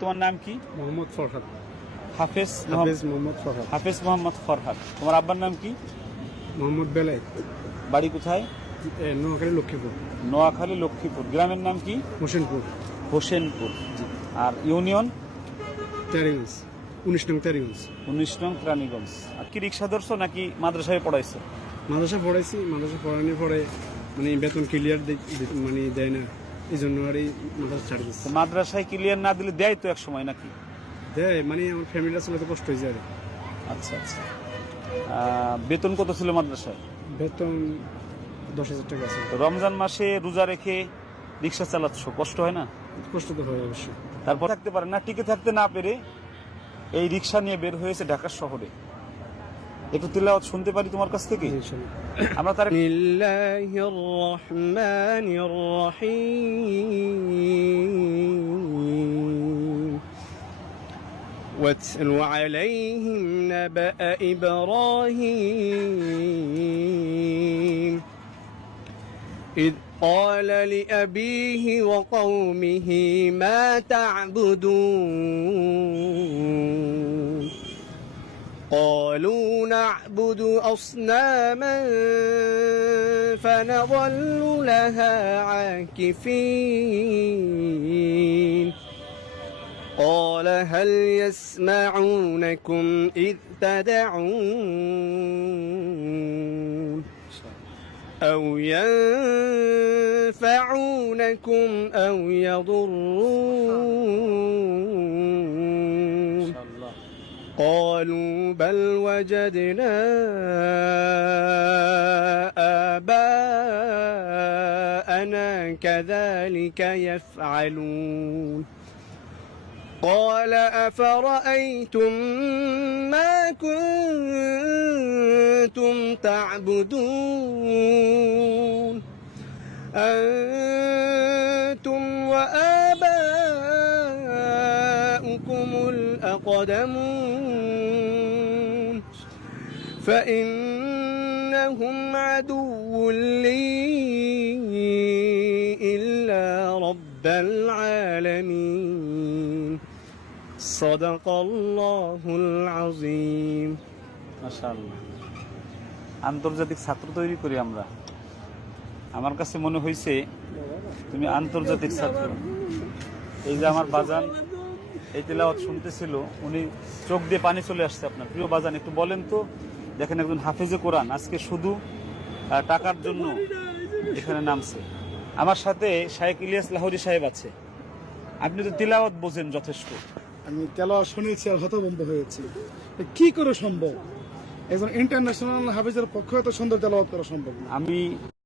তোমার নাম কি? মোহাম্মদ ফরহাদ। হাফেজ মোহাম্মদ ফরহাদ। হাফেজ মোহাম্মদ ফরহাদ। তোমার আব্বার নাম কি? মোহাম্মদ বেলায়েত। বাড়ি কোথায়? নোয়াখালী লক্ষ্মীপুর। নোয়াখালী লক্ষ্মীপুর। গ্রামের নাম কি? হোসেনপুর। হোসেনপুর। আর ইউনিয়ন? তেরিগঞ্জ। 19 নং তেরিগঞ্জ। 19 নং কেরানীগঞ্জ। আর কি রিক্সা ধরছো নাকি মাদ্রাসায় পড়াইছো? মাদ্রাসা পড়াইছি, মাদ্রাসা পড়ানোর পরে মানে বেতন ক্লিয়ার মানে দেয় না, এই জন্য আর এই মাদ্রাসা ছাড়ি দিচ্ছে। মাদ্রাসায় ক্লিয়ার না দিলে দেয় তো এক সময় নাকি? দেয়, মানে আমার ফ্যামিলিটা চলাতে কষ্ট হয়ে যায়। আচ্ছা আচ্ছা। বেতন কত ছিল মাদ্রাসায়? বেতন 10,000 টাকা আছে। তো রমজান মাসে রোজা রেখে রিক্সা চালাচ্ছ, কষ্ট হয় না? কষ্ট তো হয় অবশ্যই। তারপর থাকতে পারে না, টিকে থাকতে না পেরে এই রিক্সা নিয়ে বের হয়েছে ঢাকা শহরে। একটু তিলাওয়াত শুনতে পারি তোমার কাছ থেকে? আমরা তার বিসমিল্লাহির রহমানির রহিম واتل عليهم نبأ إبراهيم إذ قال لأبيه وقومه ما تعبدون قالوا نعبد أصناما فنظل لها عاكفين قال هل يسمعونكم إذ تدعون أو ينفعونكم أو يضرون قالوا بل وجدنا آباءنا كذلك يفعلون قال أفرأيتم ما كنتم تعبدون أنتم وآباؤكم الأقدمون فإنهم عدو لي إلا رب العالمين صدق الله العظيم। মাশাআল্লাহ। আন্তর্জাতিক ছাত্র তৈরি করি আমরা। আমার কাছে মনে হয়েছে তুমি আন্তর্জাতিক ছাত্র। এই যে আমার বাজান এই তিলাওয়াত শুনতেছিল, উনি চোখ দিয়ে পানি চলে আসছে। আপনার প্রিয় বাজান, একটু বলেন তো। দেখেন একজন হাফেজে কোরআন আজকে শুধু টাকার জন্য এখানে নামছে। আমার সাথে শায়েখ ইলিয়াস লাহোরী সাহেব আছে। আপনি তো তিলাওয়াত বোঝেন যথেষ্ট। আমি তেলাওয়াত শুনেছি আর হতভম্ব হয়েছি। কি করে সম্ভব একজন ইন্টারন্যাশনাল হাফেজের পক্ষে এত সুন্দর তেলাওয়াত করা সম্ভব? আমি